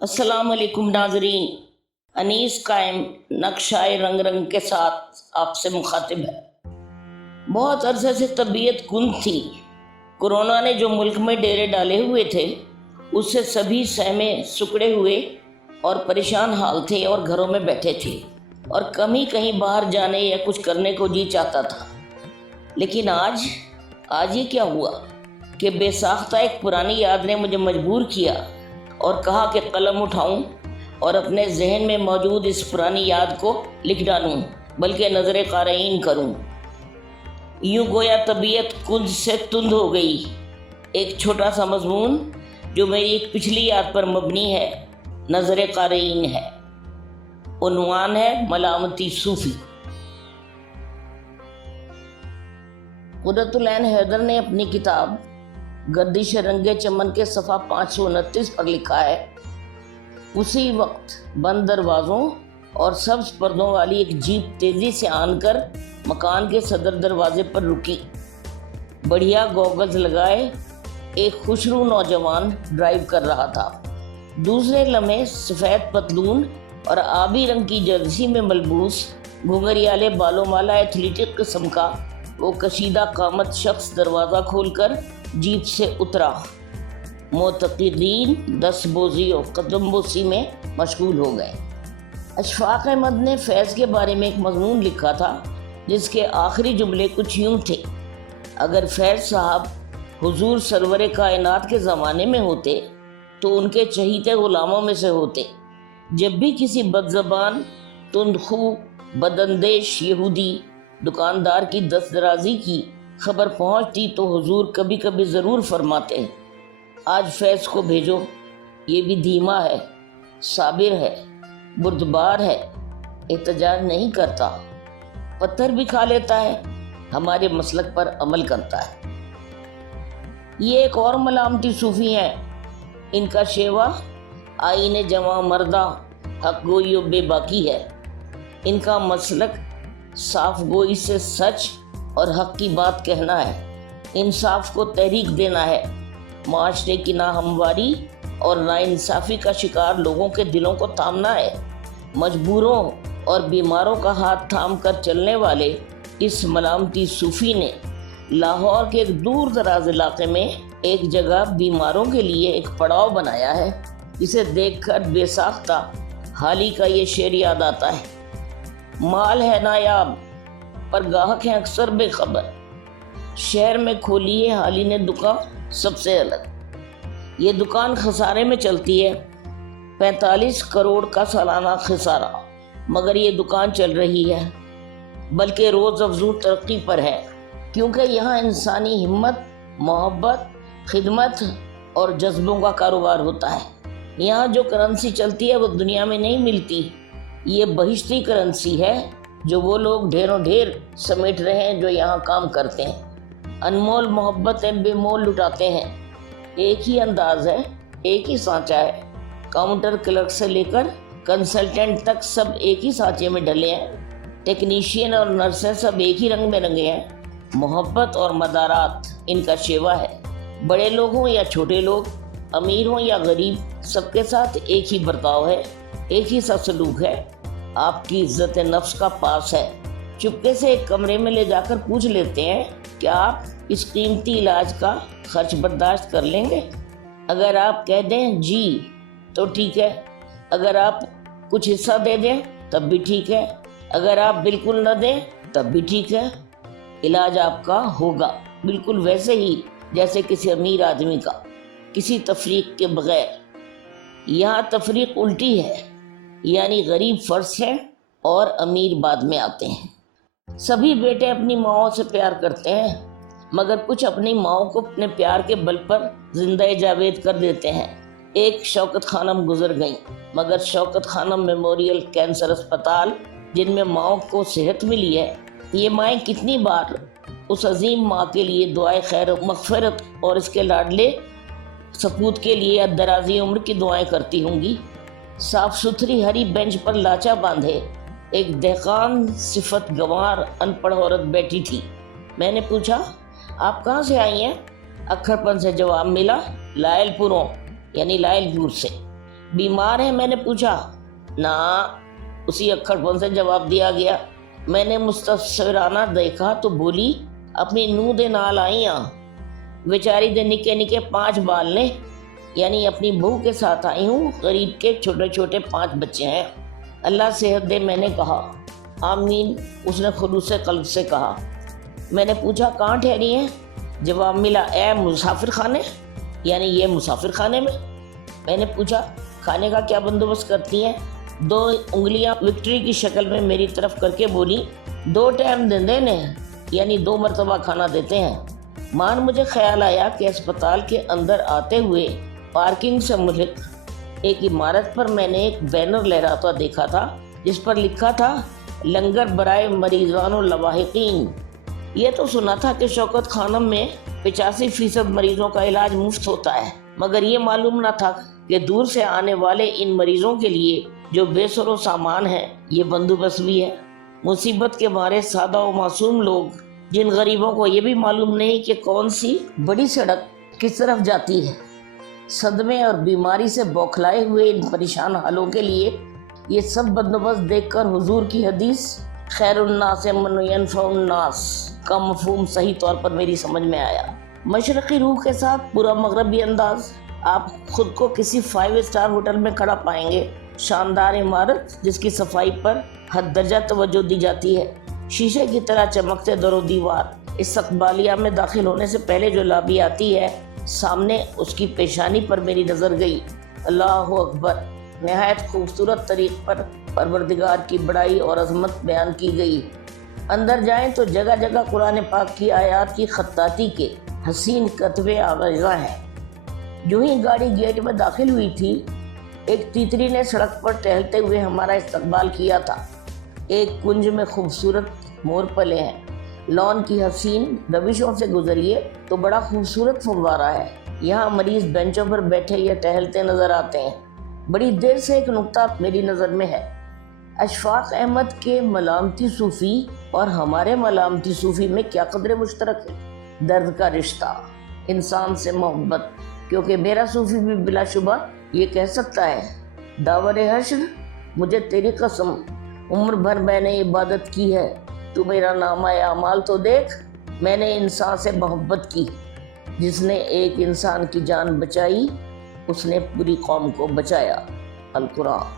अस्सलाम वालेकुम नाजरीन। अनीस कायम नक्शाए रंग रंग के साथ आपसे मुखातिब है। बहुत अरसे से तबीयत कुंद थी। कोरोना ने जो मुल्क में डेरे डाले हुए थे उससे सभी सहमे सुकड़े हुए और परेशान हाल थे और घरों में बैठे थे और कम ही कहीं बाहर जाने या कुछ करने को जी चाहता था। लेकिन आज ये क्या हुआ कि बेसाख्ता एक पुरानी याद ने मुझे मजबूर किया और कहा कि कलम उठाऊं और अपने जहन में मौजूद इस पुरानी याद को लिख डालूं, बल्कि नज़र क़ारीन करूं। यूं गोया तबीयत कुंद से तुंद हो गई। एक छोटा सा मजमून जो मेरी एक पिछली याद पर मबनी है, नज़र क़ारीन है। उन्वान है मलामती सूफ़ी। कुर्रतुल ऐन हैदर ने अपनी किताब गर्दिश रंगे चमन के सफ़ा 529 पर लिखा है, उसी वक्त बंद दरवाज़ों और सब्ज पर्दों वाली एक जीप तेज़ी से आनकर मकान के सदर दरवाजे पर रुकी। बढ़िया गॉगल्स लगाए एक खुशरू नौजवान ड्राइव कर रहा था। दूसरे लम्हे सफ़ेद पतलून और आबी रंग की जर्सी में मलबूस घुंघरियाले बालों वाला एथलेटिक किस्म का वो कशीदा कामत शख्स दरवाज़ा खोलकर जीप से उतरा। मोतक़ीदीन दस्तबोज़ी और कदमबोसी में मशगूल हो गए। अशफाक अहमद ने फैज़ के बारे में एक मज़मून लिखा था जिसके आखिरी जुमले कुछ यूँ थे, अगर फैज़ साहब हुजूर सरवर कायनात के ज़माने में होते तो उनके चहीते ग़ुलामों में से होते। जब भी किसी बदज़बान तुंदखू बदअंदेश यहूदी दुकानदार की दस्तदराजी की खबर पहुंचती तो हुजूर कभी कभी ज़रूर फरमाते हैं, आज फैज़ को भेजो, ये भी धीमा है, साबिर है, बुर्दबार है, एहतजाज नहीं करता, पत्थर भी खा लेता है, हमारे मसलक पर अमल करता है। ये एक और मलामती सूफ़ी हैं। इनका शेवा आईने जवां मर्दा हक गोई व बेबाकी है। इनका मसलक साफ गोई से सच और हक की बात कहना है, इंसाफ को तहरीक देना है, माशरे की नाहमवारी और नाइंसाफ़ी का शिकार लोगों के दिलों को थामना है। मजबूरों और बीमारों का हाथ थाम कर चलने वाले इस मलामती सूफ़ी ने लाहौर के एक दूर दराज इलाके में एक जगह बीमारों के लिए एक पड़ाव बनाया है। इसे देखकर बेसाख्ता हाली का ये शेर याद आता है, माल है नायाब पर गाहक हैं अक्सर बेखबर। शहर में खोली है हाली ने दुकान सबसे अलग। ये दुकान खसारे में चलती है, 45 करोड़ का सालाना खसारा, मगर ये दुकान चल रही है, बल्कि रोज़ अफजू तरक्की पर है, क्योंकि यहाँ इंसानी हिम्मत, मोहब्बत, खिदमत और जज्बों का कारोबार होता है। यहाँ जो करेंसी चलती है वो दुनिया में नहीं मिलती। ये बहिश्ती करेंसी है जो वो लोग ढेरों ढेर समेट रहे हैं जो यहाँ काम करते हैं। अनमोल मोहब्बत बेमोल लुटाते हैं। एक ही अंदाज है, एक ही सांचा है। काउंटर क्लर्क से लेकर कंसल्टेंट तक सब एक ही सांचे में ढले हैं। टेक्नीशियन और नर्सें सब एक ही रंग में रंगे हैं। मोहब्बत और मदारात इनका शेवा है। बड़े लोग हों या छोटे लोग, अमीर हों या गरीब, सबके साथ एक ही बर्ताव है, एक ही सा सलूक है। आपकी इज्जत नफ्स का पास है। चुपके से एक कमरे में ले जाकर पूछ लेते हैं कि आप इस कीमती इलाज का खर्च बर्दाश्त कर लेंगे। अगर आप कह दें जी तो ठीक है, अगर आप कुछ हिस्सा दे दें तब भी ठीक है, अगर आप बिल्कुल न दें तब भी ठीक है। इलाज आपका होगा बिल्कुल वैसे ही जैसे किसी अमीर आदमी का, किसी तफरीक के बगैर। यहाँ तफरीक उल्टी है, यानी गरीब फर्स्ट है और अमीर बाद में आते हैं। सभी बेटे अपनी माओं से प्यार करते हैं, मगर कुछ अपनी माओं को अपने प्यार के बल पर जिंदा जावेद कर देते हैं। एक शौकत खानम गुजर गई, मगर शौकत खानम मेमोरियल कैंसर अस्पताल जिनमें माओं को सेहत मिली है, ये माएँ कितनी बार उस अजीम माँ के लिए दुआएं खैर मग़फ़िरत और इसके लाडले सपूत के लिए दराज़ी उम्र की दुआएं करती होंगी। साफ सुथरी हरी बेंच पर लाचा बांधे एक दहकान सिफत गंवार अनपढ़ औरत बैठी थी। मैंने पूछा, आप कहाँ से आई हैं? अक्खरपन से जवाब मिला, लायलपुरों यानी लायलपुर से। बीमार है? मैंने पूछा। ना, उसी अक्खड़पन से जवाब दिया गया। मैंने मुस्तफसिराना देखा तो बोली, अपनी नूह दे नाल आई हाँ, बेचारी दे निके निके 5 बाल ने, यानी अपनी बहू के साथ आई हूँ। गरीब के छोटे छोटे 5 बच्चे हैं, अल्लाह सेहत दे। मैंने कहा आमीन, उसने खुलूस कल्ब से कहा। मैंने पूछा कहाँ ठहरी हैं? जवाब मिला, ए मुसाफिर खाने, यानी ये मुसाफिर खाने में। मैंने पूछा खाने का क्या बंदोबस्त करती हैं? 2 उंगलियां विक्ट्री की शक्ल में मेरी तरफ करके बोली, 2 टाइम देंदे ने, यानी 2 मरतबा खाना देते हैं। मान मुझे ख्याल आया कि अस्पताल के अंदर आते हुए पार्किंग से मुल्क एक इमारत पर मैंने एक बैनर लहराता देखा था, जिस पर लिखा था लंगर बराए मरीज़ान लवाहिकीन। ये तो सुना था कि शौकत खानम में 85% मरीजों का इलाज मुफ्त होता है, मगर ये मालूम न था कि दूर से आने वाले इन मरीजों के लिए जो बेसरो सामान है, ये बंदोबस्त भी है। मुसीबत के मारे सादा और मासूम लोग, जिन गरीबों को ये भी मालूम नहीं कि कौन सी बड़ी सड़क किस तरफ जाती है, सदमे और बीमारी से बौखलाए हुए इन परेशान हालों के लिए ये सब बंदोबस्त देखकर हुजूर की हदीस खैरुन्नास मन यनफउन्नास का मफहूम सही तौर पर मेरी समझ में आया। मशरक़ी रूह के साथ पूरा मगरबी अंदाज, आप खुद को किसी 5 स्टार होटल में खड़ा पाएंगे। शानदार इमारत जिसकी सफाई पर हद दर्जा तवज्जो दी जाती है, शीशे की तरह चमकते दरो दीवार। इस्तकबालिया में दाखिल होने से पहले जो लॉबी आती है, सामने उसकी पेशानी पर मेरी नज़र गई। अल्लाह अकबर, नहायत खूबसूरत तरीक़ पर परवरदिगार की बड़ाई और अज़मत बयान की गई। अंदर जाएं तो जगह जगह कुरान पाक की आयात की खत्ताती के हसीन कतबे आवेज़ा हैं। जो ही गाड़ी गेट में दाखिल हुई थी, एक तीतरी ने सड़क पर टहलते हुए हमारा इस्तकबाल किया था। एक कुंज में खूबसूरत मोर पले हैं। लॉन की हसीन रविशों से गुजरिए तो बड़ा खूबसूरत फव्वारा है। यहाँ मरीज बेंचों पर बैठे या टहलते नज़र आते हैं। बड़ी देर से एक नुक्ता मेरी नज़र में है। अशफाक अहमद के मलामती सूफ़ी और हमारे मलामती सूफ़ी में क्या कदर मुश्तरक है? दर्द का रिश्ता, इंसान से मोहब्बत। क्योंकि मेरा सूफ़ी भी बिलाशुबा ये कह सकता है, दावर हश्र, मुझे तेरी कसम, उम्र भर मैंने इबादत की है, तू मेरा नामा अमाल तो देख। मैंने इंसान से मोहब्बत की, जिसने एक इंसान की जान बचाई, उसने पूरी कौम को बचाया। अल कुरान।